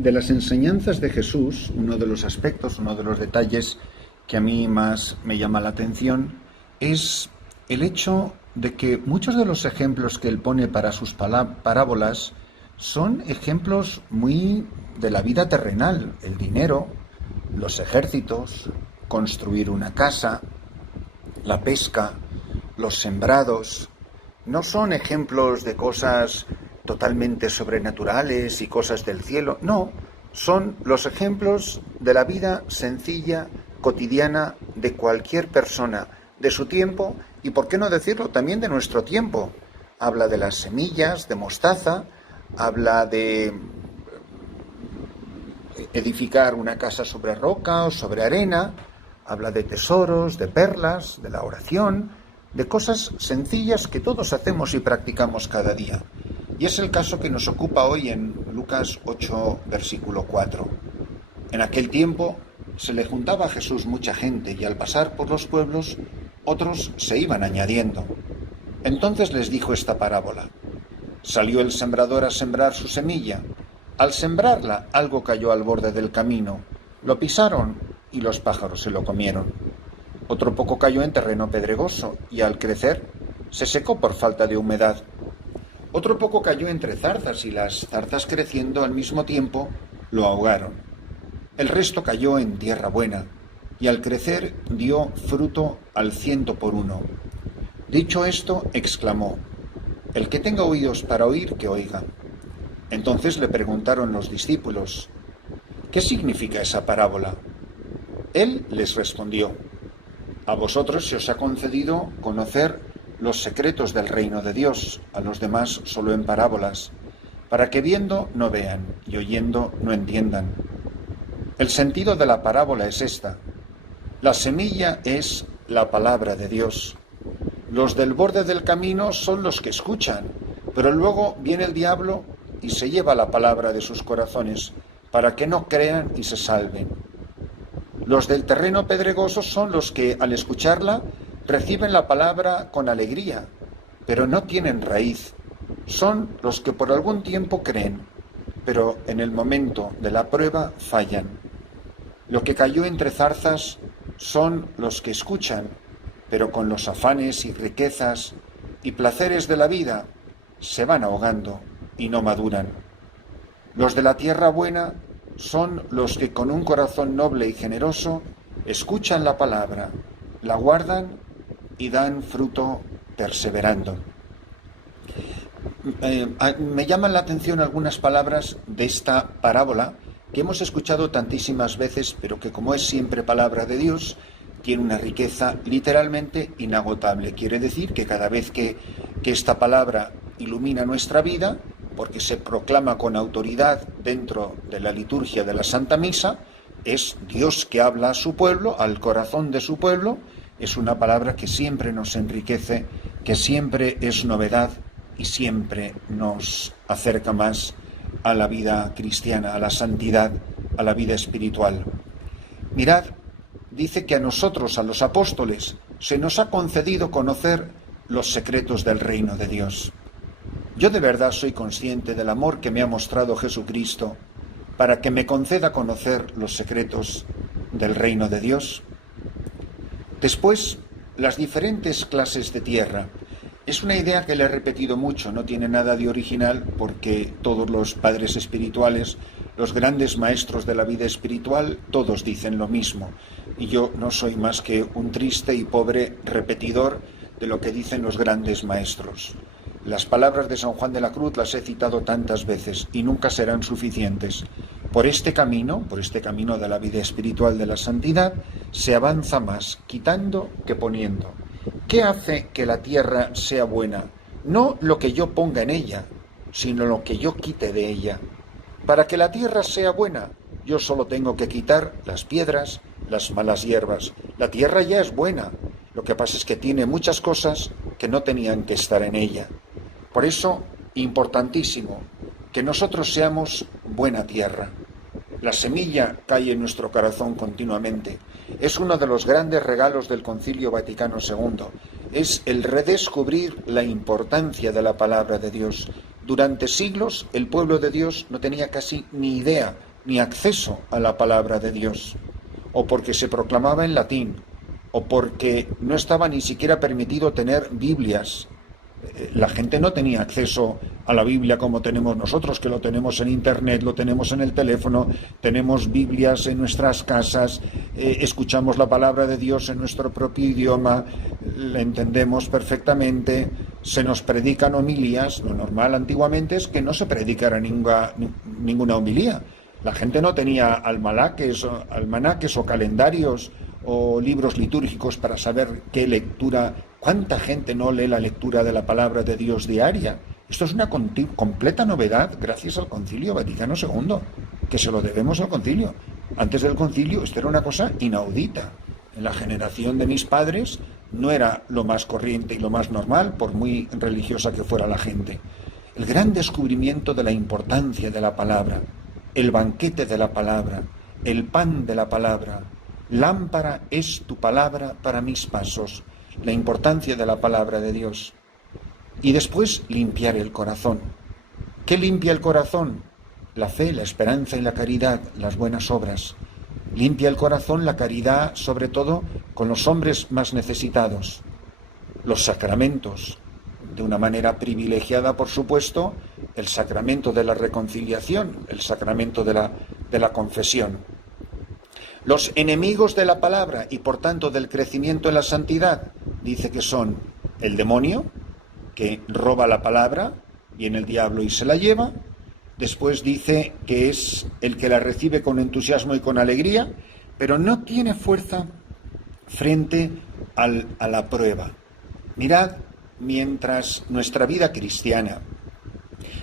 De las enseñanzas de Jesús, uno de los aspectos, uno de los detalles que a mí más me llama la atención es el hecho de que muchos de los ejemplos que él pone para sus parábolas son ejemplos muy de la vida terrenal: el dinero, los ejércitos, construir una casa, la pesca, los sembrados. No son ejemplos de cosas totalmente sobrenaturales y cosas del cielo. No, son los ejemplos de la vida sencilla, cotidiana, de cualquier persona, de su tiempo y, por qué no decirlo, también de nuestro tiempo. Habla de las semillas de mostaza, habla de edificar una casa sobre roca o sobre arena, habla de tesoros, de perlas, de la oración, de cosas sencillas que todos hacemos y practicamos cada día. Y es el caso que nos ocupa hoy en Lucas 8, versículo 4. En aquel tiempo se le juntaba a Jesús mucha gente y al pasar por los pueblos otros se iban añadiendo. Entonces les dijo esta parábola: salió el sembrador a sembrar su semilla. Al sembrarla, algo cayó al borde del camino. Lo pisaron y los pájaros se lo comieron. Otro poco cayó en terreno pedregoso y al crecer se secó por falta de humedad. Otro poco cayó entre zarzas y las zarzas, creciendo al mismo tiempo, lo ahogaron. El resto cayó en tierra buena y al crecer dio fruto al 100 por 1. Dicho esto, exclamó: el que tenga oídos para oír, que oiga. Entonces le preguntaron los discípulos: ¿qué significa esa parábola? Él les respondió: a vosotros se os ha concedido conocer los secretos del reino de Dios, a los demás solo en parábolas, para que viendo no vean y oyendo no entiendan. El sentido de la parábola es esta: la semilla es la palabra de Dios. Los del borde del camino son los que escuchan, pero luego viene el diablo y se lleva la palabra de sus corazones, para que no crean y se salven. Los del terreno pedregoso son los que, al escucharla, reciben la palabra con alegría, pero no tienen raíz. Son los que por algún tiempo creen, pero en el momento de la prueba fallan. Lo que cayó entre zarzas son los que escuchan, pero con los afanes y riquezas y placeres de la vida se van ahogando y no maduran. Los de la tierra buena son los que con un corazón noble y generoso escuchan la palabra, la guardan y dan fruto perseverando. Me llaman la atención algunas palabras de esta parábola que hemos escuchado tantísimas veces, pero que, como es siempre palabra de Dios, tiene una riqueza literalmente inagotable. Quiere decir que cada vez que esta palabra ilumina nuestra vida, porque se proclama con autoridad dentro de la liturgia de la Santa Misa, es Dios que habla a su pueblo, al corazón de su pueblo. Es una palabra que siempre nos enriquece, que siempre es novedad y siempre nos acerca más a la vida cristiana, a la santidad, a la vida espiritual. Mirad, dice que a nosotros, a los apóstoles, se nos ha concedido conocer los secretos del reino de Dios. Yo de verdad soy consciente del amor que me ha mostrado Jesucristo para que me conceda conocer los secretos del reino de Dios. Después, las diferentes clases de tierra. Es una idea que le he repetido mucho, no tiene nada de original, porque todos los padres espirituales, los grandes maestros de la vida espiritual, todos dicen lo mismo. Y yo no soy más que un triste y pobre repetidor de lo que dicen los grandes maestros. Las palabras de San Juan de la Cruz las he citado tantas veces y nunca serán suficientes. Por este camino de la vida espiritual de la santidad, se avanza más quitando que poniendo. ¿Qué hace que la tierra sea buena? No lo que yo ponga en ella, sino lo que yo quite de ella. Para que la tierra sea buena, yo solo tengo que quitar las piedras, las malas hierbas. La tierra ya es buena, lo que pasa es que tiene muchas cosas que no tenían que estar en ella. Por eso, importantísimo, que nosotros seamos buena tierra. La semilla cae en nuestro corazón continuamente. Es uno de los grandes regalos del Concilio Vaticano II. Es el redescubrir la importancia de la palabra de Dios. Durante siglos el pueblo de Dios no tenía casi ni idea ni acceso a la palabra de Dios, o porque se proclamaba en latín, o porque no estaba ni siquiera permitido tener Biblias. La gente no tenía acceso a la Biblia como tenemos nosotros, que lo tenemos en Internet, lo tenemos en el teléfono, tenemos Biblias en nuestras casas, escuchamos la palabra de Dios en nuestro propio idioma, la entendemos perfectamente, se nos predican homilías. Lo normal antiguamente es que no se predicara ninguna homilía. La gente no tenía almanaques o calendarios o libros litúrgicos para saber qué lectura. ¿Cuánta gente no lee la lectura de la palabra de Dios diaria? Esto es una completa novedad gracias al Concilio Vaticano II, que se lo debemos al Concilio. Antes del Concilio esto era una cosa inaudita. En la generación de mis padres no era lo más corriente y lo más normal, por muy religiosa que fuera la gente. El gran descubrimiento de la importancia de la palabra, el banquete de la palabra, el pan de la palabra. Lámpara es tu palabra para mis pasos. La importancia de la palabra de Dios. Y después limpiar el corazón. ¿Qué limpia el corazón? La fe, la esperanza y la caridad, las buenas obras. Limpia el corazón la caridad, sobre todo con los hombres más necesitados. Los sacramentos, de una manera privilegiada, por supuesto, el sacramento de la reconciliación, el sacramento de la confesión. Los enemigos de la palabra y por tanto del crecimiento en la santidad, dice que son el demonio, que roba la palabra, viene el diablo y se la lleva. Después dice que es el que la recibe con entusiasmo y con alegría, pero no tiene fuerza frente a la prueba. Mirad, mientras nuestra vida cristiana,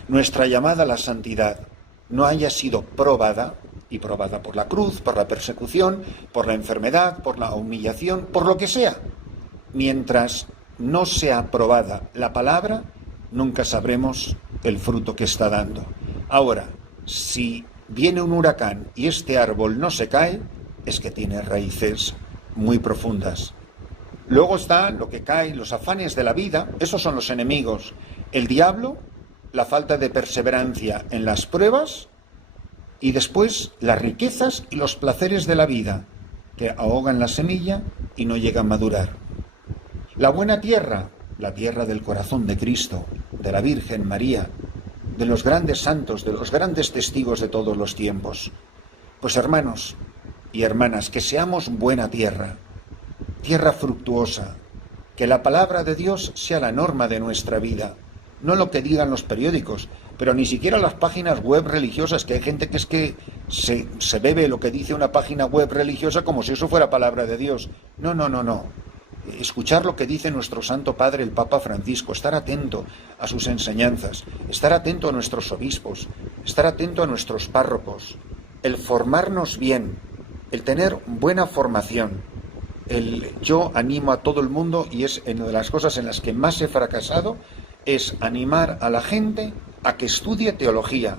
nuestra llamada a la santidad, no haya sido probada, y probada por la cruz, por la persecución, por la enfermedad, por la humillación, por lo que sea. Mientras no sea probada la palabra, nunca sabremos el fruto que está dando. Ahora, si viene un huracán y este árbol no se cae, es que tiene raíces muy profundas. Luego está lo que cae, los afanes de la vida, esos son los enemigos. El diablo, la falta de perseverancia en las pruebas, y después las riquezas y los placeres de la vida, que ahogan la semilla y no llegan a madurar. La buena tierra, la tierra del corazón de Cristo, de la Virgen María, de los grandes santos, de los grandes testigos de todos los tiempos. Pues hermanos y hermanas, que seamos buena tierra, tierra fructuosa, que la palabra de Dios sea la norma de nuestra vida, no lo que digan los periódicos, pero ni siquiera las páginas web religiosas, que hay gente que es que se bebe lo que dice una página web religiosa como si eso fuera palabra de Dios. No. Escuchar lo que dice nuestro Santo Padre, el Papa Francisco, estar atento a sus enseñanzas, estar atento a nuestros obispos, estar atento a nuestros párrocos, el formarnos bien, el tener buena formación. Yo animo a todo el mundo, y es una de las cosas en las que más he fracasado, es animar a la gente a que estudie teología.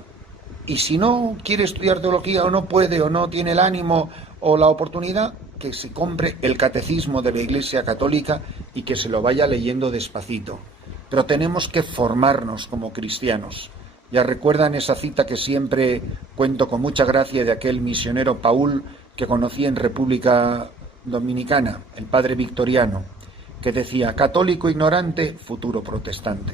Y si no quiere estudiar teología, o no puede, o no tiene el ánimo o la oportunidad, que se compre el catecismo de la Iglesia Católica y que se lo vaya leyendo despacito. Pero tenemos que formarnos como cristianos. Ya recuerdan esa cita que siempre cuento con mucha gracia de aquel misionero Paul que conocí en República Dominicana, el padre Victoriano, que decía: católico ignorante, futuro protestante.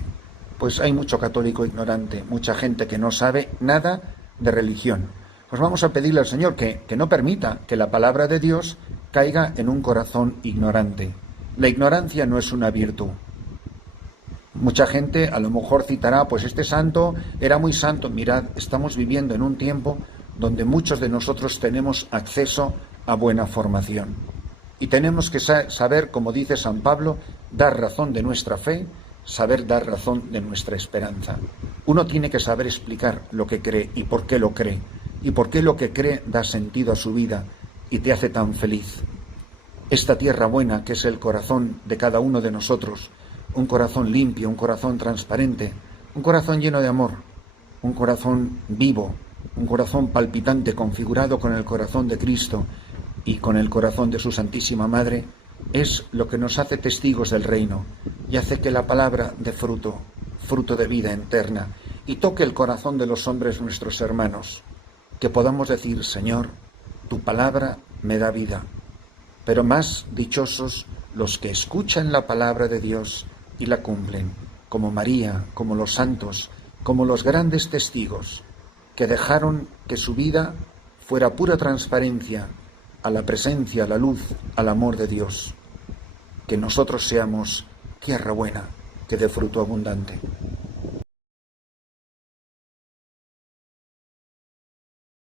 Pues hay mucho católico ignorante, mucha gente que no sabe nada de religión. Pues vamos a pedirle al Señor que no permita que la palabra de Dios caiga en un corazón ignorante. La ignorancia no es una virtud. Mucha gente a lo mejor citará, pues este santo era muy santo. Mirad, estamos viviendo en un tiempo donde muchos de nosotros tenemos acceso a buena formación. Y tenemos que saber, como dice San Pablo, dar razón de nuestra fe, saber dar razón de nuestra esperanza. Uno tiene que saber explicar lo que cree y por qué lo cree, y por qué lo que cree da sentido a su vida y te hace tan feliz. Esta tierra buena que es el corazón de cada uno de nosotros, un corazón limpio, un corazón transparente, un corazón lleno de amor, un corazón vivo, un corazón palpitante configurado con el corazón de Cristo y con el corazón de su Santísima Madre, es lo que nos hace testigos del reino y hace que la palabra dé fruto de vida eterna, y toque el corazón de los hombres nuestros hermanos. que podamos decir, Señor, tu palabra me da vida, pero más dichosos los que escuchan la palabra de Dios y la cumplen, como María, como los santos, como los grandes testigos, que dejaron que su vida fuera pura transparencia a la presencia, a la luz, al amor de Dios. Que nosotros seamos tierra buena, que dé fruto abundante.